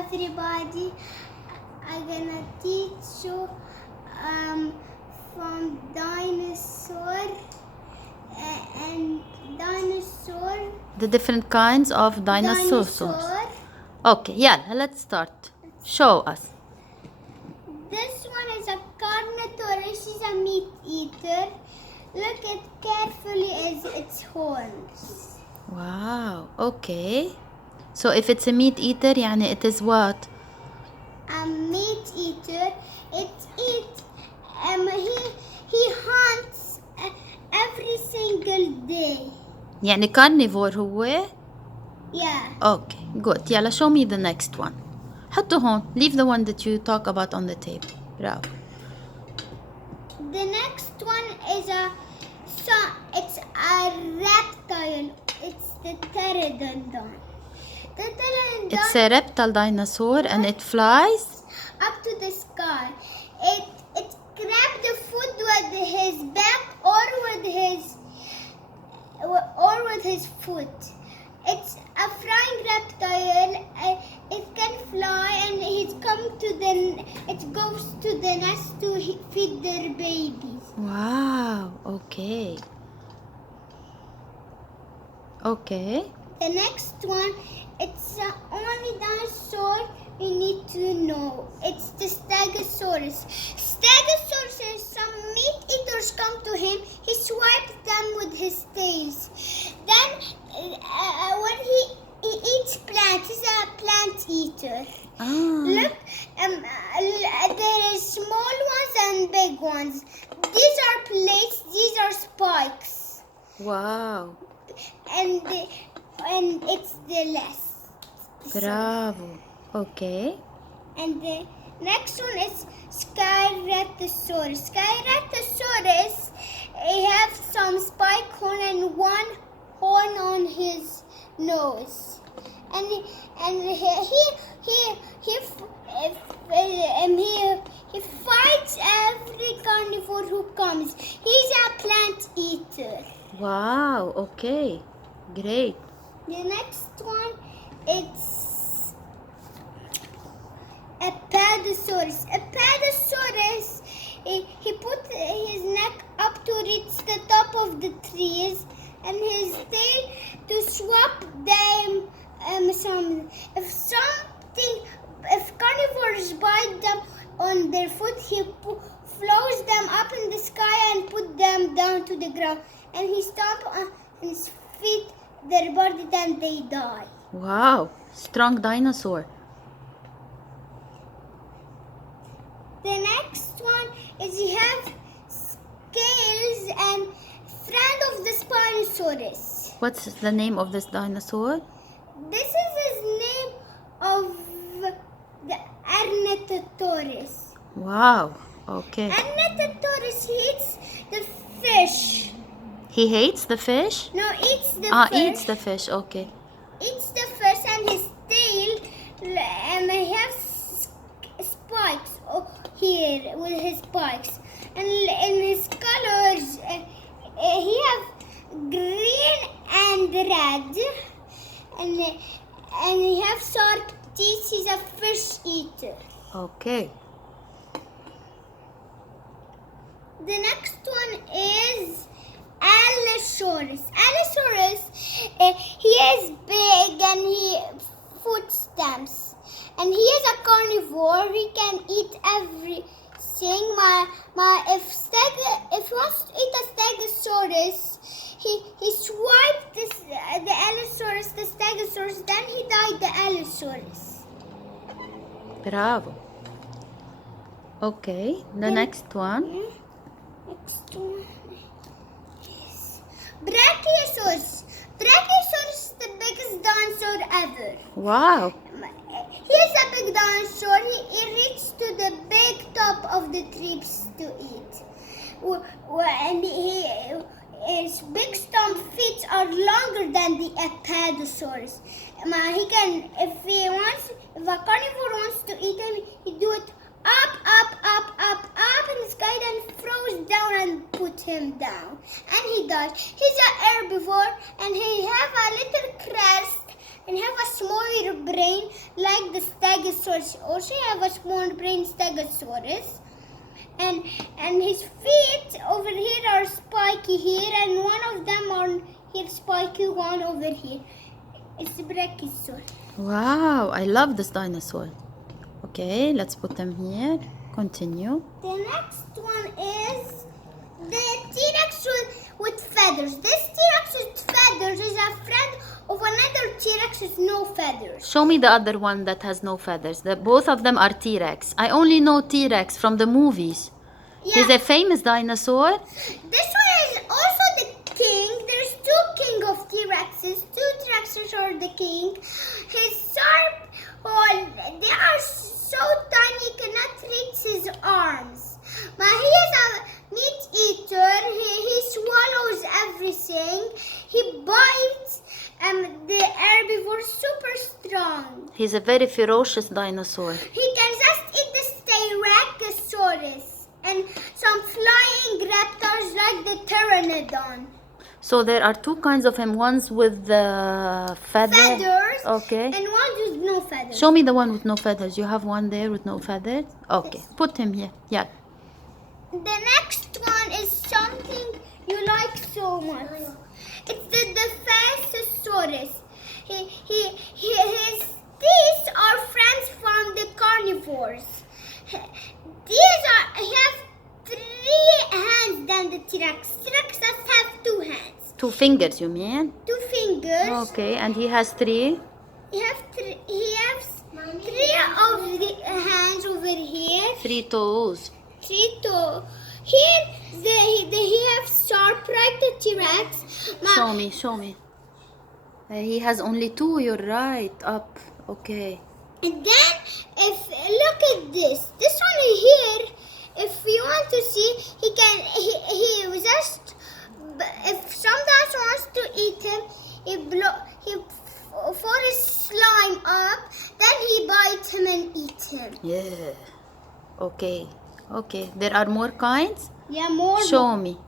everybody. I'm gonna teach you from dinosaur and dinosaur. The different kinds of dinosaurs. Dinosaur. Okay, yeah, let's start. Show us. This one is a Carnotaurus. She's a meat eater. Look at carefully as its horns. Wow, okay. So if it's a meat eater, يعني it is what? A meat eater. He hunts every single day. يعني carnivore هو? Yeah. Okay, good. يلا show me the next one. حطه هون. Leave the one that you talk about on the table. برافو. The next one is it's a reptile. It's the pterodon. The pterodon It's a reptile dinosaur and it flies. up to the sky. It grabs the food with his back or with his foot. It's a flying reptile. It can fly and it goes to the nest to feed their babies. Wow, okay. Okay. The next one, it's the only dinosaur we need to know. It's the Stegosaurus. Stegosaurus is some meat eaters come to him. He swipes them with his tails. Then, when he eats plants, he's a plant eater. Look, there is small ones and big ones. These are plates. These are spikes. Wow. And it's the less. Bravo. Okay. And the next one is Skyratosaurus. Skyratosaurus, he have some spike horn and one horn on his nose. And he fights every carnivore who comes. He's a plant eater. Wow, okay. Great. The next one, it's Apatosaurus. Apatosaurus, he put his neck up to reach the top of the trees and his tail to swap them. If carnivores bite them on their foot, he flows them up in the sky and put them down to the ground. And he stomps on his feet their body, then they die. Wow. Strong dinosaur. The next one is he have scales and friend of the Spinosaurus. What's the name of this dinosaur? This is his name of the Arnatosaurus. Wow. Okay. Arnatosaurus eats the fish. He hates the fish? No, eats the fish. Eats the fish. Okay. Eats the fish and his tail he has spikes here with his spikes. And in his colors, he have green and red. And he have sharp teeth. He's a fish eater. Okay. The next one is Allosaurus. Allosaurus, he is big and he food stamps. And he is a carnivore. He can eat everything. If he wants to eat a Stegosaurus, he swiped the Allosaurus, the Stegosaurus, then he died the Allosaurus. Bravo. Okay. The next one. Next one is Brachiosaurus. Brachiosaurus is the biggest dinosaur ever. Wow. He's a big dinosaur. He reached to the big top of the trees to eat. And his big stump feet are longer than the Apatosaurus. He can, if a carnivore wants to eat him, he do it up in the sky, then throws down and put him down. And he dies. He's an herbivore and he have a little crest and have a smaller brain like the Stegosaurus. Also have a small brain Stegosaurus. And his feet over here are spiky here, and one of them are here spiky, one over here. It's the Brachiosaur. Wow, I love this dinosaur. Okay, let's put them here. Continue. The next one is the T-Rex with feathers. This T-Rex with feathers is a friend of another T-Rex with no feathers. Show me the other one that has no feathers. Both of them are T-Rex. I only know T-Rex from the movies. Yeah. He's a famous dinosaur. This one is also the king. There's two king of T-Rexes. Two T-Rexes are the king. His sharp, they are so tiny you cannot reach his arms. But he is a meat eater. He swallows everything. He bites the herbivore super strong. He's a very ferocious dinosaur. He can just eat the Styracosaurus and some flying reptiles like the Pteranodon. So there are two kinds of him. One's with the Feathers. Okay. And one with no feathers. Show me the one with no feathers. You have one there with no feathers? Okay. Yes. Put him here. Yeah. The next one is something you like so much. It's the Dinosaurs. His teeth are friends from the carnivores. He has 3 hands than the T-Rex. T-Rex just have 2 hands. 2 fingers, you mean? 2 fingers. Okay, and he has 3? He has 3 of the hands over here. 3 toes. 3 toes. Here he has sharp right the T-Rex. Show me. He has only 2, you're right. Up. Okay. And then look at this. This one here, if you want to see, he was just, if some dinosaur wants to eat him, he for his slime up, then he bites him and eats him. Yeah. Okay. There are more kinds? Yeah, more. Show me.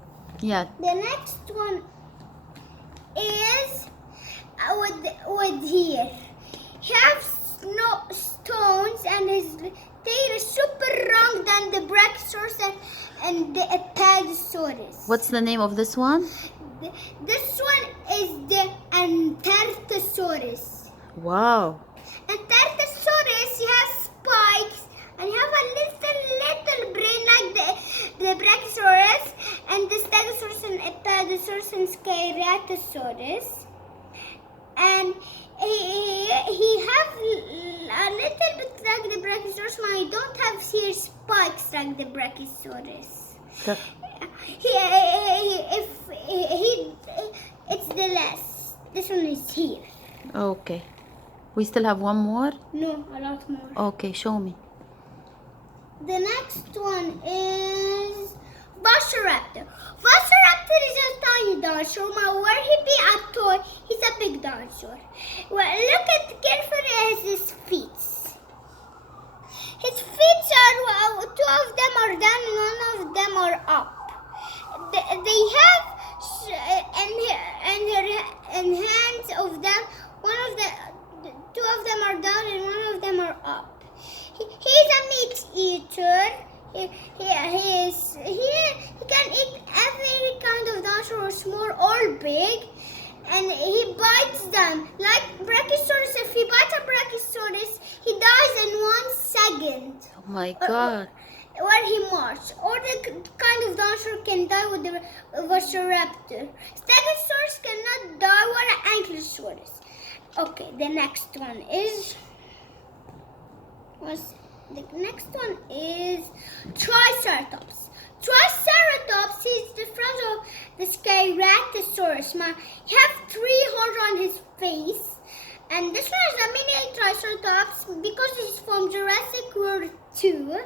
Yeah. The next one is with here. He has no stones and his tail is super long than the Brachiosaurus and the Apatosaurus. What's the name of this one? This one is the Antarctosaurus. Wow. Antarctosaurus, he has spikes and he have a little brain like the Brachiosaurus and the Stegosaurus and Apatosaurus and Ceratosaurus. And he have a little bit like the Brachiosaurus, but he don't have here spikes like the Brachiosaurus. It's the less. This one is here. Okay. We still have one more? No, a lot more. Okay, show me. The next one is Velociraptor. Velociraptor is a tiny dinosaur, but where he be a toy, he's a big dinosaur. Well, look at carefully at his feet. His feet are, 2 of them are down and 1 of them are up. They have and hands of them, 2 of them are down and 1 of them are up. He's a meat eater. He can eat every kind of dinosaur, small or big, and he bites them. Like Brachiosaurus, if he bites a Brachiosaurus, he dies in 1 second. Oh my God. Where he marched. Or the kind of dinosaur can die with the Velociraptor. Stegosaurus cannot die with an Ankylosaurus. Okay, the next one is... The next one is Triceratops. Triceratops is the friend of the Ceratosaurus. He has 3 holes on his face. And this one is a mini Triceratops because it's from Jurassic World 2.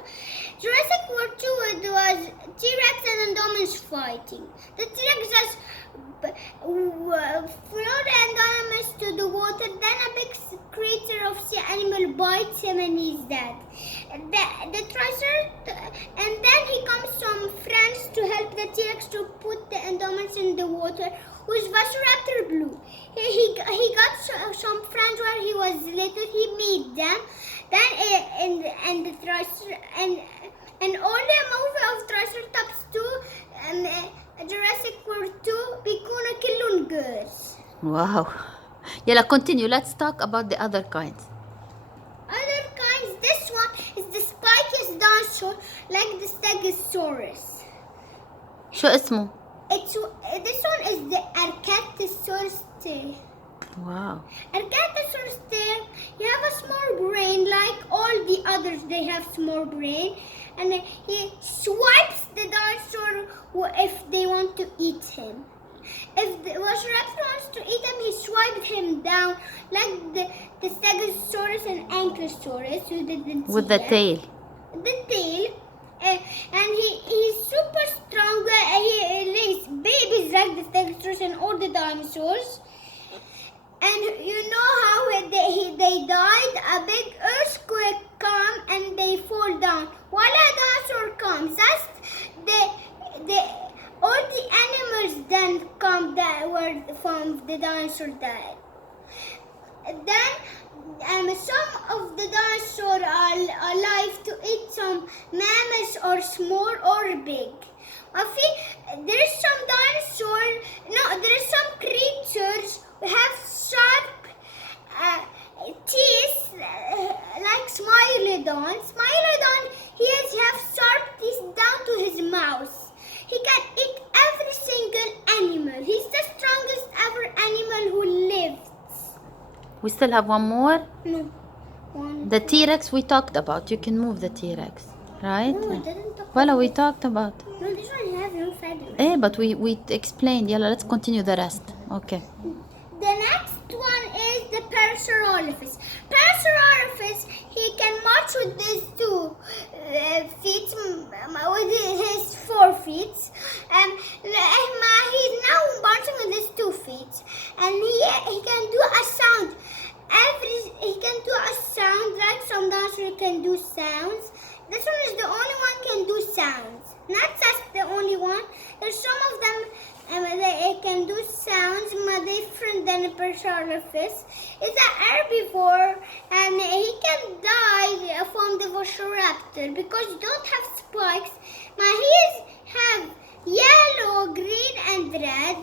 Jurassic World 2 was T-Rex and Indominus fighting. The T-Rex just threw the Indominus to the water, then a big creature of sea animal bites him and he's dead. The Triceratops, and then he comes some friends to help the T-Rex to put the Indominus in the water, which Velociraptor Blue. He got some friends when he was little. He made them, Wow. Yalla, continue. Let's talk about the other kinds. Other kinds, this one is the spikiest dinosaur, like the Stegosaurus. شو اسمه؟ This one is the Archaeopteryx tail. Wow. Archaeopteryx tail, you have a small brain like all the others. They have small brain, and he swipes the dinosaur if they want to eat him. If the Velociraptor wants to eat him, he swipes him down like the Stegosaurus and Ankylosaurus, who didn't see With the them. tail. The tail, and he's super strong. He lays babies like the Stegosaurus and all the dinosaurs. And you know how they died? A big earthquake come and they fall down. While a dinosaur comes, that's all the animals then come that were from the dinosaur died. Then some of the dinosaurs are alive to eat some mammals or small or big. There is some creatures who have sharp teeth like Smilodon. Smilodon, he has sharp teeth down to his mouth. He can eat every single animal. He's the strongest ever animal who lived. We still have one more. No. One. The T-Rex we talked about. You can move the T-Rex, right? No, I didn't talk Well, about we it. talked about. No, this one has no feathers. But we explained. Yalla, let's continue the rest. Okay. The next one is the Parasaurolophus. Parasaurolophus, he can march with his 2 feet, with his 4 feet. He's now marching with his 2 feet, and he can do a sound. He can do a sound like some dinosaurs can do sounds. This one is the only one can do sounds. Not just the only one. There's some of them. They can do sounds different than a Parasaurolophus. It's an herbivore, and he can die from the Velociraptor because he don't have spikes. Have yellow, green, and red,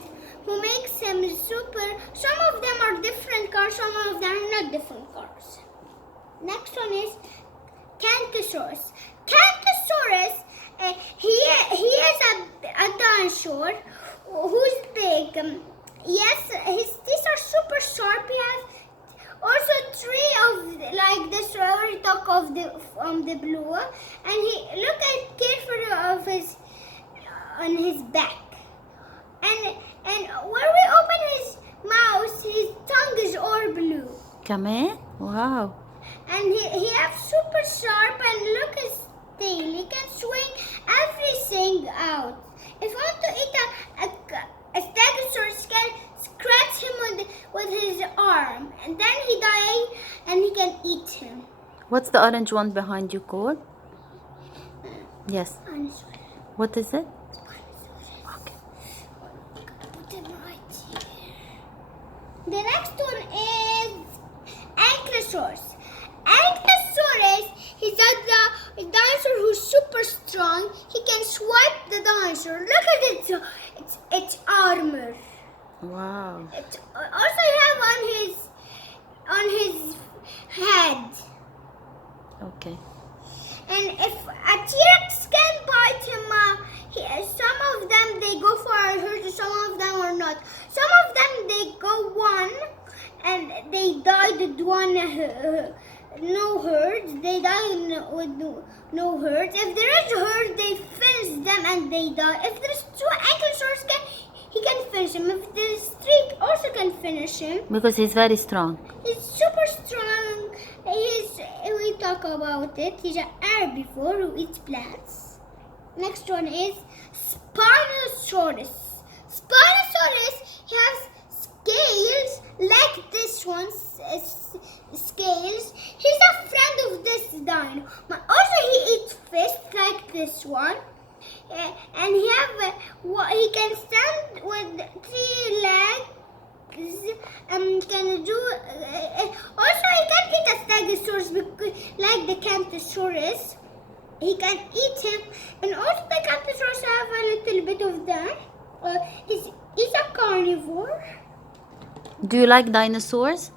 who makes him super. Some of them are different cars, some of them are not different cars. Next one is Cantosaurus. Cantosaurus, he is a dinosaur who's big. Yes, his teeth are super sharp. He has also 3 of like this rubber talk of the blue, and he look at carefully on his back. And when we open his mouth, his tongue is all blue. كمان. Wow. And he has super sharp, and look his tail. He can swing everything out. If you want to eat a Stegosaurus, can scratch him with his arm, and then he die, and he can eat him. What's the orange one behind you called? Yes. Dinosaur. What is it? Okay. Put him right here. The next one is Ankylosaurus. Ankylosaurus, he's a dinosaur who's super strong. He can swipe the dinosaur. Look at its armor. Wow. It also have on his head. Okay. And if a T-Rex can bite him, some of them they go for a hurt, some of them are not. Some of them they go one, and they died with one no hurt. They die with no hurt. If there is hurt, they finish them and they die. If there's 2 Ankylosaurus, he can finish him. If there's 3, also can finish him. Because he's very strong. He's super strong. We talk about it. He's an herbivore who eats plants. Next one is Spinosaurus. Spinosaurus has scales like this one. Scales. He's a friend of this dino. But also he eats fish like this one. And he can stand with 3 legs. Also he can eat a Stegosaurus like the Cantosaurus. He can eat him, and also the Cantosaurus have a little bit of that. He's a carnivore. Do you like dinosaurs?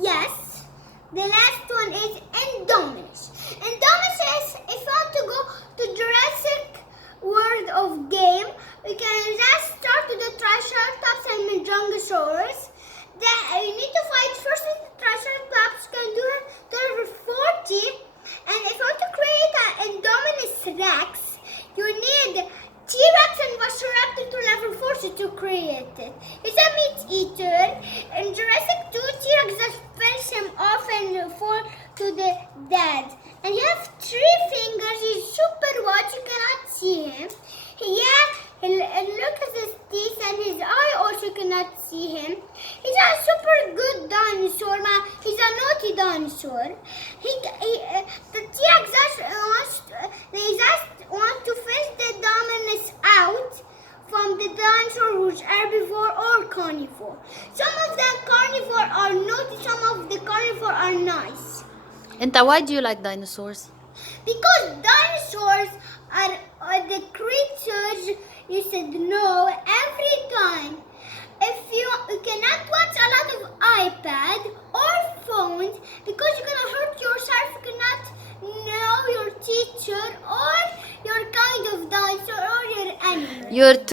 Yes. The last one is Indominus. Indominus is, if you want to go to Jurassic World of Game, we can just start with the Triceratops and Megantosaurus. Then you need to fight first with the Triceratops. You can do it to level 40. And if you want to create an Indominus Rex, you need T-Rex and Velociraptor to level 40 to create it. He's a meat eater. In Jurassic 2, T-Rex just finish him off and fall to the dead. And he has 3 fingers. He's super wide. You cannot see him. And look at his teeth and his eye also cannot see him. He's a super good dinosaur, man. He's a naughty dinosaur. The T-Rex just wants to fish the dominance out from the dinosaur who's herbivore or carnivore. Some of the carnivore are naughty, some of the carnivore are nice. And why do you like dinosaurs? Because dinosaurs are the creatures you should know every time. If you cannot watch a lot of iPad or phones because you're gonna hurt yourself, you cannot know your teacher or your kind of dinosaur or your animal. You're